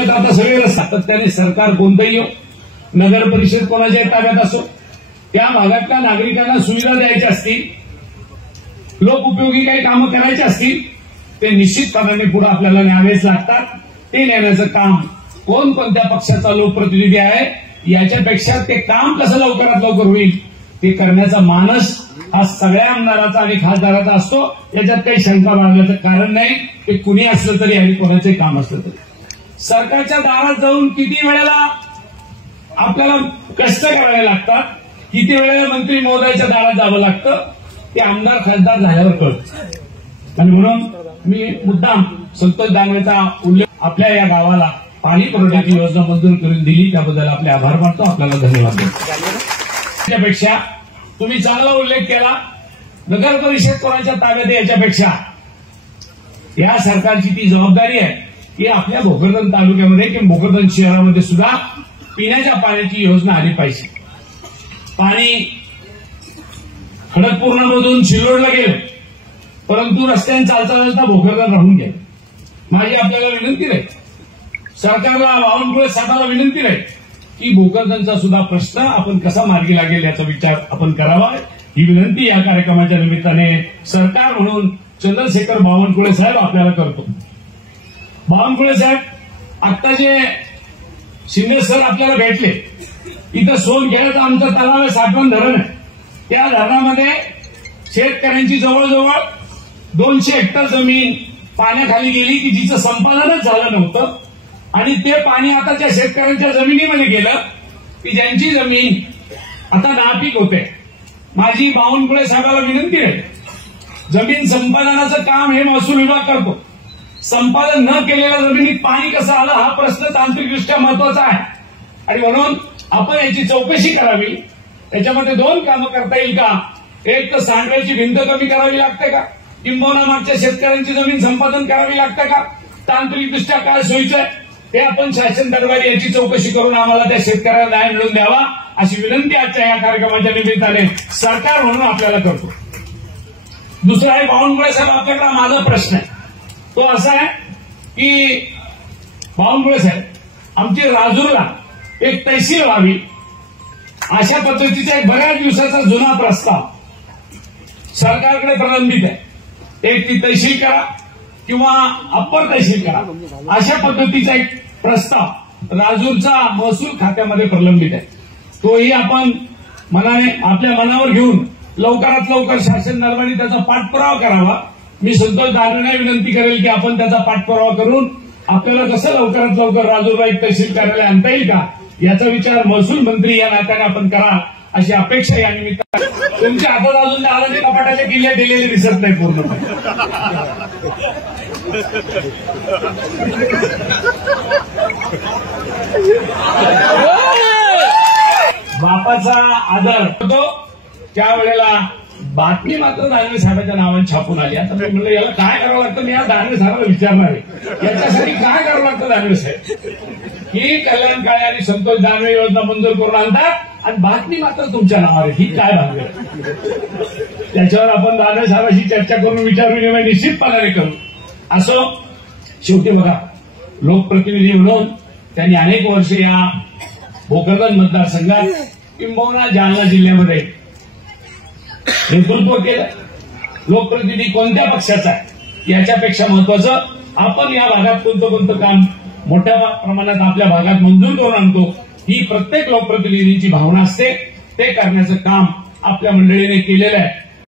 आता सगळे सातत्याने सरकार कोणतंही हो, नगर परिषद कोणाच्या ताब्यात असो, त्या भागातल्या नागरिकांना सुविधा द्यायच्या असतील, लोकउपयोगी काही कामं करायची असतील, ते निश्चितपणाने पुढे आपल्याला न्यावेच लागतात. ते नेण्याचं काम कोणत्या पक्षाचा लोकप्रतिनिधी आहे याच्यापेक्षा ते काम कसं लवकरात लवकर होईल ते करण्याचा मानस हा सगळ्या आमदाराचा आणि खासदाराचा असतो. याच्यात काही शंका बाळगण्याचं कारण नाही. ते कुणी असलं तरी आणि कोणाचंही काम असलं तरी सरकारच्या दारात जाऊन किती वेळेला आपल्याला कष्ट करावे लागतात, किती वेळेला मंत्री महोदयाच्या दारात जावं लागतं ते आमदार खासदार झाल्यावर कळतं. आणि म्हणून मी मुद्दाम संतोष दानवेचा उल्लेख, आपल्या या गावाला पाणी पुरवठ्याची योजना मंजूर करून दिली त्याबद्दल आपले आभार मानतो. आपल्याला धन्यवाद देतो. त्यापेक्षा तुम्ही चांगला उल्लेख केला, नगर परिषद कोणाच्या ताब्यात याच्यापेक्षा या सरकारची ती जबाबदारी आहे की आपल्या भोकरदन तालुक्यामध्ये किंवा भोकरदन शहरामध्ये सुद्धा पिण्याच्या पाण्याची योजना आली पाहिजे. पाणी खडकपूर्णामधून शिलोडला गेलं, परंतु रस्त्याने चालता चालता भोकरदन राहून गेलं. माझी आपल्याला विनंती राहील, सरकारला, बावनकुळे साहेबांना विनंती राहील की भोकरदनचा सुद्धा प्रश्न आपण कसा मार्गी लागेल याचा विचार आपण करावा. ही विनंती या कार्यक्रमाच्या निमित्ताने सरकार म्हणून चंद्रशेखर बावनकुळे साहेब आपल्याला करतो. बावनकुळे साहेब, आता जे शिंदे सर आपल्याला भेटले, इथं सोनखेड्याचं आमचं तलाव आहे, साठवण धरण आहे. त्या धरणामध्ये शेतकऱ्यांची जवळजवळ 200 हेक्टर जमीन पाण्याखाली गेली की जिचं संपादनच झालं नव्हतं. आणि ते पाणी आता त्या शेतकऱ्यांच्या जमिनीमध्ये गेलं की ज्यांची जमीन आता नापीक होते. माझी बावनकुळे साहेबांना विनंती आहे, जमीन संपादनाचं काम हे महसूल विभाग करतो. संपादन न केलेल्या जमिनीत पाणी कसं आलं हा प्रश्न तांत्रिकदृष्ट्या महत्वाचा आहे. आणि म्हणून आपण याची चौकशी करावी. त्याच्यामध्ये 2 कामं करता येईल का? एक तर सांडव्याची भिंत कमी करावी लागते का, किंबहुना मागच्या शेतकऱ्यांची जमीन संपादन करावी लागते का, तांत्रिकदृष्ट्या काय सोयीचं आहे ते आपण शासन दरबारी याची चौकशी करून आम्हाला त्या शेतकऱ्याला न्याय मिळवून द्यावा अशी विनंती आजच्या या कार्यक्रमाच्या निमित्ताने सरकार म्हणून आपल्याला करतो. दुसरा आहे, बावनकुळे साहेब, आपल्याकडे माझा प्रश्न आहे तो असा आहे की बावनकुळे साहेब, आमची राजूरला एक तहसील व्हावी अशा पद्धतीचा एक बऱ्याच दिवसाचा जुना प्रस्ताव सरकारकडे प्रलंबित आहे. एक ती तहसील करा किंवा अप्पर तहसील करा अशा पद्धतीचा एक प्रस्ताव राजूरचा महसूल खात्यामध्ये प्रलंबित आहे. तोही आपण आपल्या मनावर घेऊन लवकरात लवकर शासन दरबारी त्याचा पाठपुरावा करावा. मी संतोष दानवेंना विनंती करेल की आपण त्याचा पाठपुरावा करून आपल्याला कसं लवकरात लवकर राजूरला एक तहसील कार्यालय आणता येईल का याचा विचार महसूल मंत्री या नात्याने आपण करा अशी अपेक्षा या निमित्ताने. तुमच्या हातात अजून दादाच्या कपाटाच्या किल्ले दिलेले दिसत नाही पूर्णपणे. बापाचा आदर होतो त्यावेळेला बातमी मात्र दानवे साहेबांच्या नावाने छापून आली. आता मी म्हणलं याला काय करावं लागतं, मी या दानवे साहेबांना विचारणार आहे याच्यासाठी काय करावं लागतं. दानवे साहेब ही कल्याण काळे आणि संतोष दानवे योजना मंजूर करून आणतात आणि बातमी मात्र तुमच्या नावावर, ही काय भानगड. त्याच्यावर आपण दानवे साहेबांशी चर्चा करून विचार विनिमय निश्चितपणाने करू. असो, शेवटी बघा, लोकप्रतिनिधी म्हणून त्यांनी अनेक वर्ष या भोकरदन मतदारसंघात किंबहुना जालना जिल्ह्यामध्ये नेतृत्व केलं. लोकप्रतिनिधी कोणत्या पक्षाचा आहे याच्यापेक्षा महत्वाचं आपण या भागात कोणतं काम मोठ्या प्रमाणात आपल्या भागात मंजूर करून आणतो ही प्रत्येक लोकप्रतिनिधींची भावना असते. ते करण्याचं काम आपल्या मंडळीने केलेलं आहे.